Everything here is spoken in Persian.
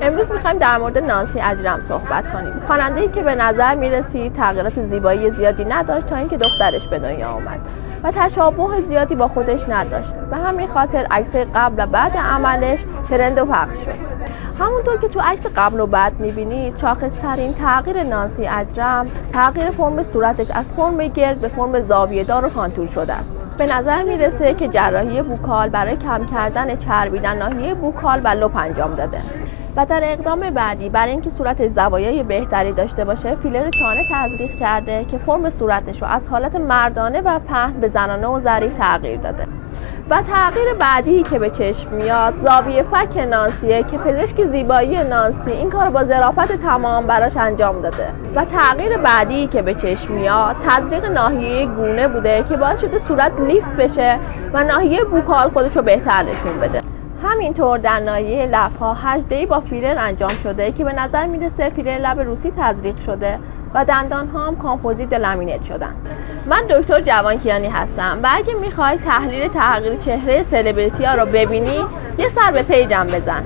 امروز میخوایم در مورد نانسی اجرم صحبت کنیم. خواننده‌ای که به نظر میرسید تغییرات زیبایی زیادی نداشت تا اینکه دخترش به دنیا آمد و تشابه زیادی با خودش نداشت. به همین خاطر عکس‌های قبل و بعد عملش ترند و پخش شد. همونطور که تو عکس قبل و بعد میبینید، شاخص‌ترین تغییر نانسی اجرم تغییر فرم صورتش از فرم گرد به فرم زاویه‌دار و کانتور شده است. به نظر میرسه که جراحی بوکال برای کم کردن چربی در ناحیه بوکال و لپ انجام داده و در اقدام بعدی برای اینکه صورتش زوایای بهتری داشته باشه، فیلر چانه تزریق کرده که فرم صورتش رو از حالت مردانه و پهن به زنانه و ظریف تغییر داده. و تغییر بعدی که به چشم میاد زاویه فک نانسیه که پزشک زیبایی نانسی این کار با ظرافت تمام براش انجام داده. و تغییر بعدی که به چشم میاد تزریق ناحیه گونه بوده که باعث شده صورت لیفت بشه و ناحیه بوکال خودش رو بهتر نشون بده. همینطور در ناحیه لب‌ها هجده‌ای با فیلر انجام شده که به نظر میرسه فیلر لب روسی تزریق شده و دندان‌ها هم کامپوزیت لامینیت شدن. من دکتر جوانکیانی هستم و اگه میخوای تحلیل تغییر چهره سلبریتی ها رو ببینی، یه سر به پیجم بزن.